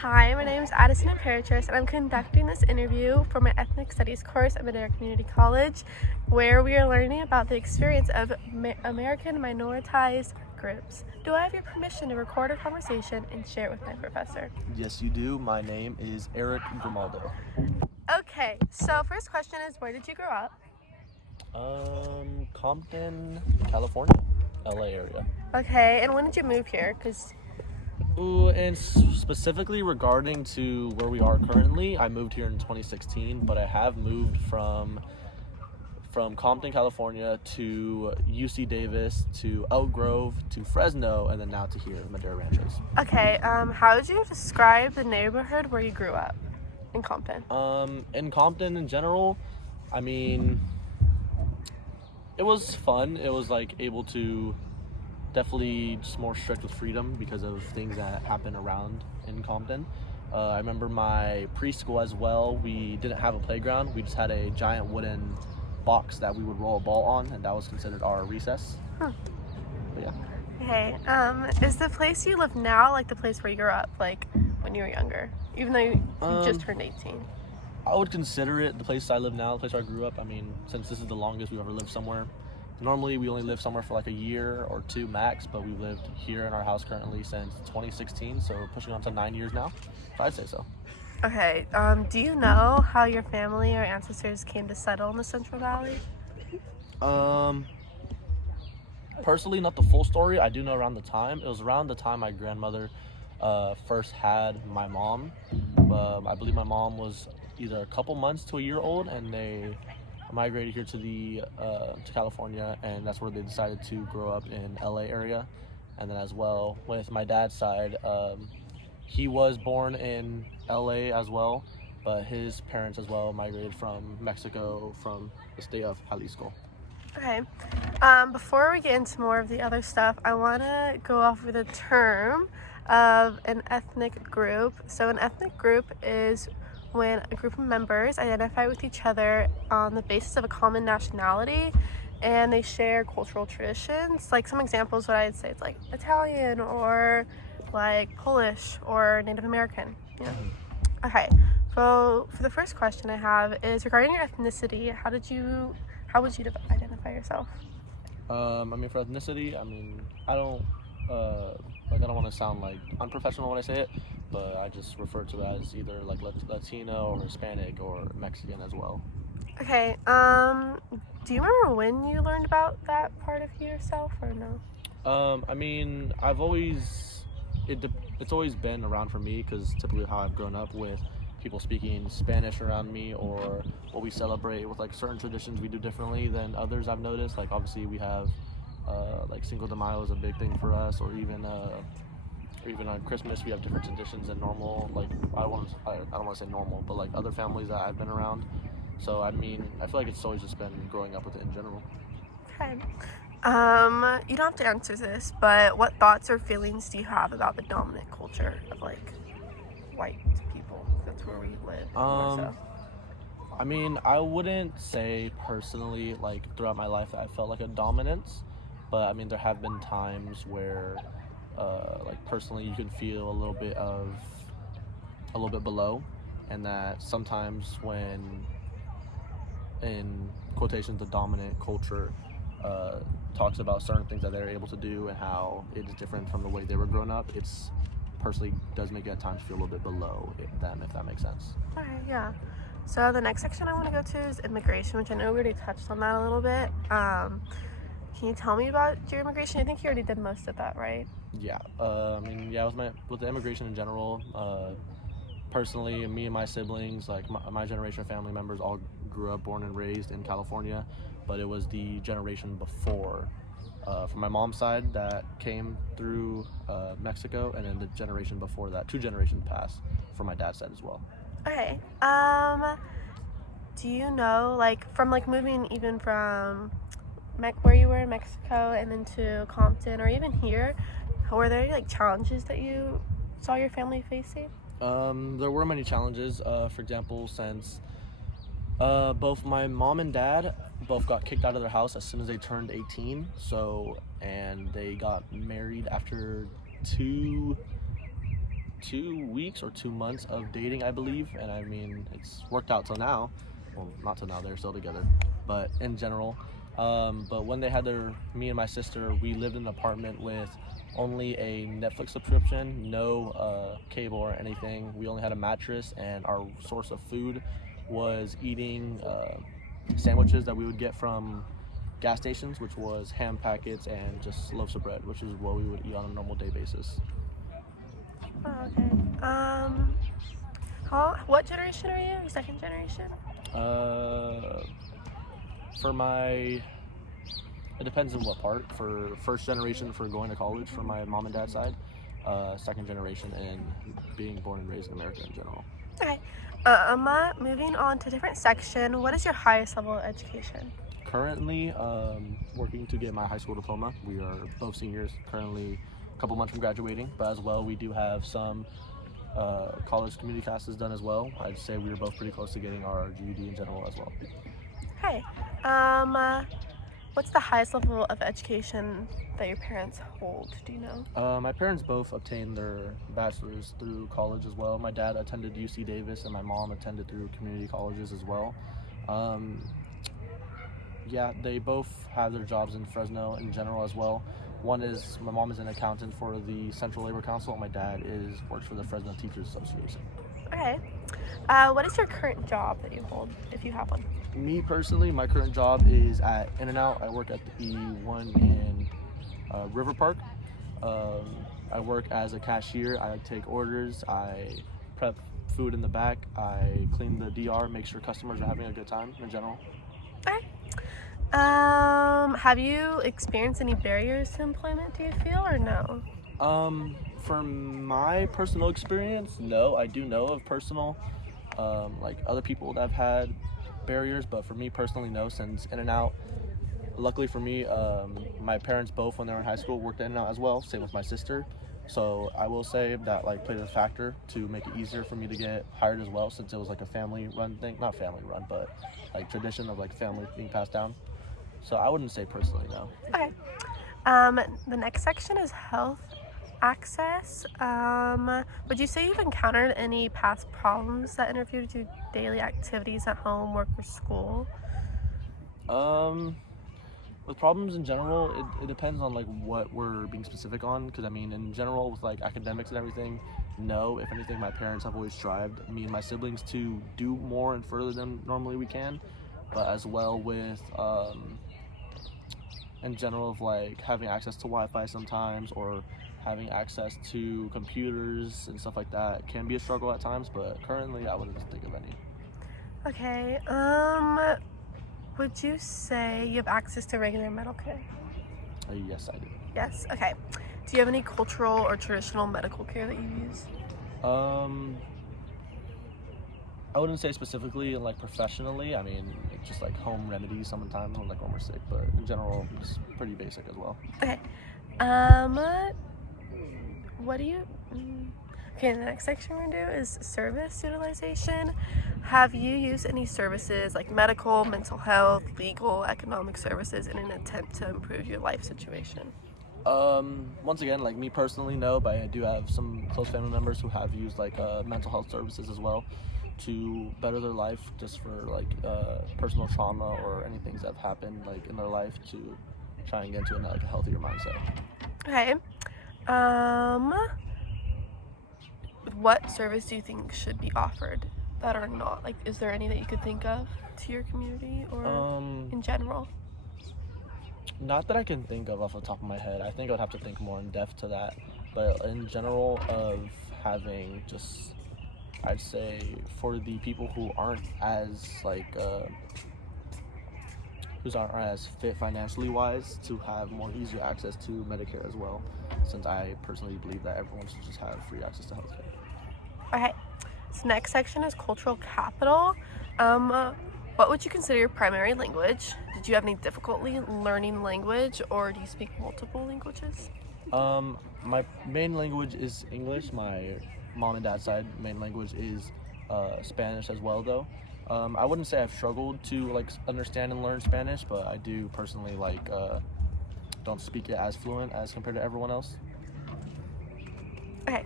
Hi, my name is Addyson Imperatrice, and I'm conducting this interview for my Ethnic Studies course at Madera Community College, where we are learning about the experience of American minoritized groups. Do I have your permission to record our conversation and share it with my professor? Yes, you do. My name is Erick Grimaldo. Okay, so first question is, where did you grow up? Compton, California, LA area. Okay, and when did you move here? And specifically regarding to where we are currently, I moved here in 2016, but I have moved from Compton, California to UC Davis to Elk Grove to Fresno, and then now to here, Madera Ranches. Okay, how would you describe the neighborhood where you grew up in Compton? In Compton in general, I mean, it was fun. It was like able to definitely just more strict with freedom because of things that happen around in Compton. I remember my preschool as well. We didn't have a playground. We just had a giant wooden box that we would roll a ball on, and that was considered our recess. But yeah. Okay, is the place you live now like the place where you grew up, like when you were younger, even though you just turned 18? I would consider it the place I live now, the place where I grew up. I mean, since this is the longest we've ever lived somewhere. Normally, we only live somewhere for like a year or two max, but we've lived here in our house currently since 2016, so pushing on to 9 years now. So I'd say so. Okay, do you know how your family or ancestors came to settle in the Central Valley? Personally, not the full story. I do know around the time. It was around the time my grandmother first had my mom. I believe my mom was either a couple months to a year old, and they migrated here to California, and that's where they decided to grow up in LA area. And then as well with my dad's side, he was born in LA as well, but his parents as well migrated from Mexico, from the state of Jalisco. Okay, before we get into more of the other stuff, I want to go over the term of an ethnic group. So an ethnic group is when a group of members identify with each other on the basis of a common nationality and they share cultural traditions. Like some examples, what I'd say, it's like Italian or like Polish or Native American. Yeah. Okay, so for the first question I have is regarding your ethnicity. How would you identify yourself? I mean, for ethnicity, I mean, I don't want to sound like unprofessional when I say it, but I just refer to it as either like Latino or Hispanic or Mexican as well. Okay, do you remember when you learned about that part of yourself or no? I mean, it's always been around for me because typically how I've grown up with people speaking Spanish around me, or what we celebrate with like certain traditions we do differently than others I've noticed. Like obviously we have like Cinco de Mayo is a big thing for us, or even on Christmas we have different traditions than normal. Like I don't want to say normal, but like other families that I've been around. So I mean, I feel like it's always just been growing up with it in general. Okay. You don't have to answer this, but what thoughts or feelings do you have about the dominant culture of like white people? That's where we live. I mean, I wouldn't say personally like throughout my life that I felt like a dominance, but I mean there have been times where like personally you can feel a little bit below, and that sometimes when in quotations the dominant culture talks about certain things that they're able to do and how it is different from the way they were grown up, it's personally does make it at times feel a little bit below them, if that makes sense. Okay, yeah. So the next section I want to go to is immigration, which I know we already touched on that a little bit. Can you tell me about your immigration? I think you already did most of that, right? Yeah. I mean, yeah, with the immigration in general, personally, me and my siblings, like my generation of family members all grew up, born and raised in California, but it was the generation before, from my mom's side, that came through Mexico, and then the generation before that, 2 generations past, from my dad's side as well. Okay. Do you know, like, from like moving even from where you were in Mexico and then to Compton or even here, were there like challenges that you saw your family facing? There were many challenges. For example, since both my mom and dad both got kicked out of their house as soon as they turned 18, and they got married after 2 weeks or 2 months of dating, I believe, and I mean it's worked out till now. Well, not till now, they're still together, but in general. But when they had me and my sister, we lived in an apartment with only a Netflix subscription, no cable or anything. We only had a mattress, and our source of food was eating sandwiches that we would get from gas stations, which was ham packets and just loaves of bread, which is what we would eat on a normal day basis. Oh, okay. What generation are you? Second generation? It depends on what part. For first generation, for going to college, for my mom and dad's side. Second generation, and being born and raised in America in general. Okay. Moving on to a different section. What is your highest level of education? Currently, working to get my high school diploma. We are both seniors, currently a couple months from graduating, but as well, we do have some college community classes done as well. I'd say we were both pretty close to getting our GED in general as well. Okay. What's the highest level of education that your parents hold? Do you know? My parents both obtained their bachelor's through college as well. My dad attended UC Davis, and my mom attended through community colleges as well. Yeah, they both have their jobs in Fresno in general as well. My mom is an accountant for the Central Labor Council, and my dad works for the Fresno Teachers Association. Okay. What is your current job that you hold, if you have one? Me personally, my current job is at In-N-Out. I work at the one in River Park. I work as a cashier. I take orders. I prep food in the back. I clean the DR, make sure customers are having a good time in general. Okay. Have you experienced any barriers to employment, do you feel, or no? For my personal experience, no. I do know of personal, like other people that have had barriers, but for me personally, no, since In-N-Out, luckily for me, my parents both, when they were in high school, worked at In-N-Out as well, same with my sister. So I will say that like played a factor to make it easier for me to get hired as well, since it was like a family run thing, not family run, but like tradition of like family being passed down. So I wouldn't say personally, no. Okay. The next section is health access. Would you say you've encountered any past problems that interfered with your daily activities at home, work, or school? With problems in general, it depends on like what we're being specific on, because I mean in general with like academics and everything, no. If anything, my parents have always strived, me and my siblings, to do more and further than normally we can, but as well with in general of like having access to Wi-Fi sometimes, or having access to computers and stuff like that can be a struggle at times, but currently I wouldn't think of any. Okay. Would you say you have access to regular medical care? Yes, I do. Yes. Okay. Do you have any cultural or traditional medical care that you use? I wouldn't say specifically like professionally. I mean, it's just like home remedies sometimes when like when we're sick, but in general, it's pretty basic as well. Okay. What do you? Okay, the next section we're gonna do is service utilization. Have you used any services like medical, mental health, legal, economic services in an attempt to improve your life situation? Once again, like me personally, no, but I do have some close family members who have used like mental health services as well to better their life, just for like personal trauma or any things that have happened like in their life, to try and get into a healthier mindset. Okay. What service do you think should be offered that are not? Like, is there any that you could think of to your community or in general? Not that I can think of off the top of my head. I think I'd have to think more in depth to that. But in general, of having just, I'd say for the people who aren't as like who aren't as fit financially wise, to have more easier access to Medicare as well, since I personally believe that everyone should just have free access to healthcare. Okay, this next section is cultural capital. What would you consider your primary language? Did you have any difficulty learning language, or do you speak multiple languages? My main language is English. My mom and dad's side main language is Spanish as well, though. I wouldn't say I've struggled to like understand and learn Spanish, but I do personally like don't speak it as fluent as compared to everyone else. Okay.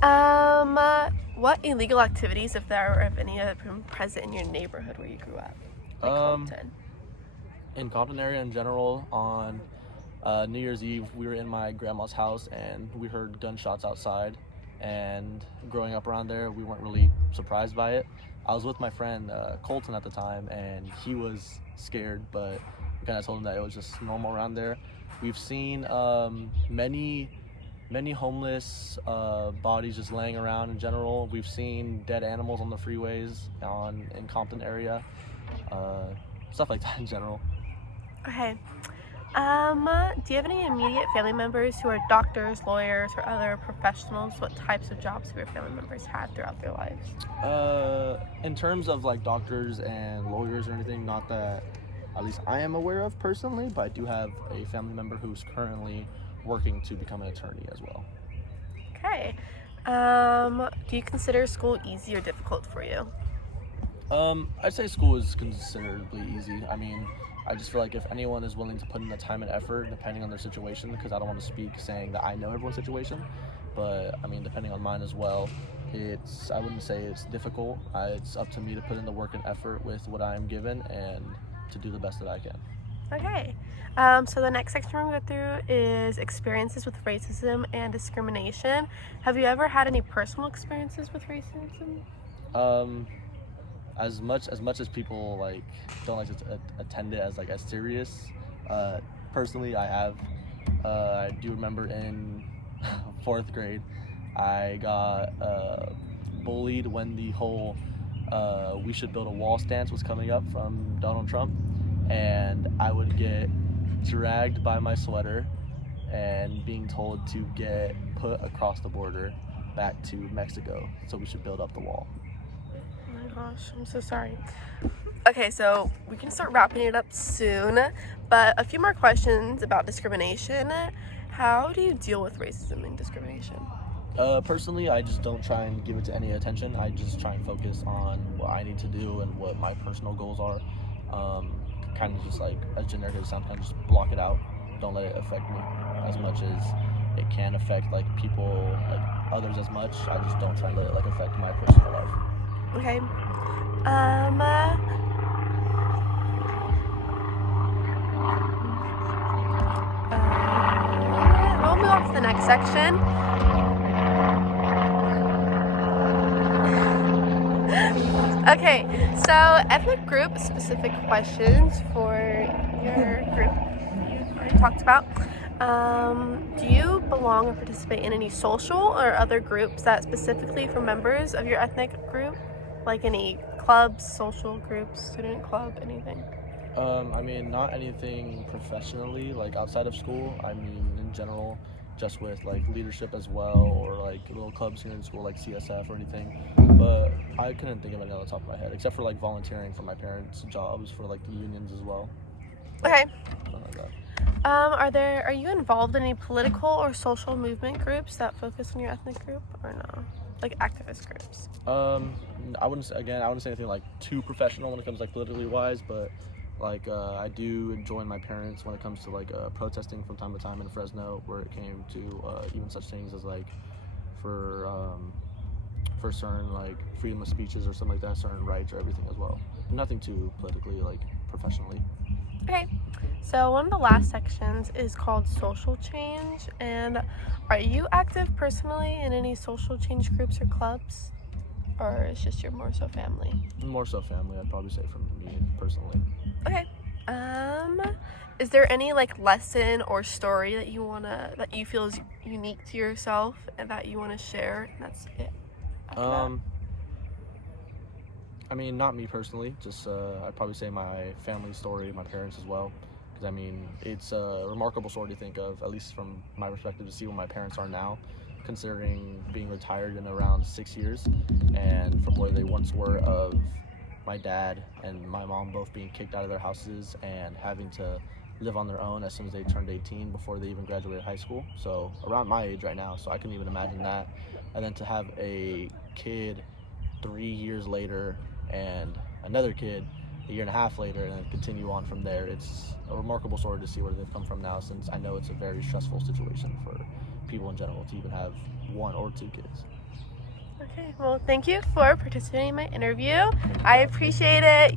What illegal activities, if there or if any, have been present in your neighborhood where you grew up? Like Compton. In Compton area in general, on New Year's Eve, we were in my grandma's house and we heard gunshots outside. And growing up around there, we weren't really surprised by it. I was with my friend Colton at the time, and he was scared, but we kind of told him that it was just normal around there. We've seen many homeless bodies just laying around in general. We've seen dead animals on the freeways in Compton area, stuff like that in general. Okay. Do you have any immediate family members who are doctors, lawyers, or other professionals? What types of jobs have your family members had throughout their lives? In terms of like doctors and lawyers or anything, not that at least I am aware of personally, but I do have a family member who's currently working to become an attorney as well. Okay. Do you consider school easy or difficult for you? I'd say school is considerably easy. I mean, I just feel like if anyone is willing to put in the time and effort, depending on their situation, because I don't want to speak saying that I know everyone's situation, but I mean, depending on mine as well, I wouldn't say it's difficult. It's up to me to put in the work and effort with what I am given and to do the best that I can. Okay. So the next section we're going to go through is experiences with racism and discrimination. Have you ever had any personal experiences with racism? As much as people like don't like to attend it as like as serious, personally I have. I do remember in 4th grade I got bullied when the whole we should build a wall stance was coming up from Donald Trump, and I would get dragged by my sweater and being told to get put across the border back to Mexico so we should build up the wall. Gosh, I'm so sorry. Okay, so we can start wrapping it up soon, but a few more questions about discrimination. How do you deal with racism and discrimination? Personally, I just don't try and give it to any attention. I just try and focus on what I need to do and what my personal goals are. Kind of just like, as generic as it sounds, kind of just block it out. Don't let it affect me as much as it can affect like people, like others as much. I just don't try and let it like affect my personal life. Okay. We'll move on to the next section. Okay, so ethnic group specific questions for your group you already talked about. Do you belong or participate in any social or other groups that specifically for members of your ethnic group? Like any clubs, social groups, student club, anything? I mean, not anything professionally, like outside of school. I mean, in general, just with like leadership as well, or like little clubs here in school, like CSF or anything. But I couldn't think of any on the top of my head, except for like volunteering for my parents' jobs for like the unions as well. Okay. Something like that. Are you involved in any political or social movement groups that focus on your ethnic group, or no? Like activist groups? I wouldn't say anything like too professional when it comes like politically wise, but like I do join my parents when it comes to like protesting from time to time in Fresno, where it came to even such things as like for certain like freedom of speeches or something like that, certain rights or everything as well. Nothing too politically like professionally. Okay, so one of the last sections is called social change, and are you active personally in any social change groups or clubs, or it's just your more so family? More so family, I'd probably say, from me personally. Okay. Is there any like lesson or story that you feel is unique to yourself and that you want to share? And that's it. I mean, not me personally, just I'd probably say my family story, my parents as well, because I mean, it's a remarkable story to think of, at least from my perspective, to see where my parents are now, considering being retired in around 6 years, and from where they once were of my dad and my mom both being kicked out of their houses and having to live on their own as soon as they turned 18 before they even graduated high school. So around my age right now, so I couldn't even imagine that. And then to have a kid 3 years later and another kid a year and a half later, and then continue on from there. It's a remarkable story to see where they've come from now, since I know it's a very stressful situation for people in general to even have 1 or 2 kids. Okay, well, thank you for participating in my interview. I appreciate it.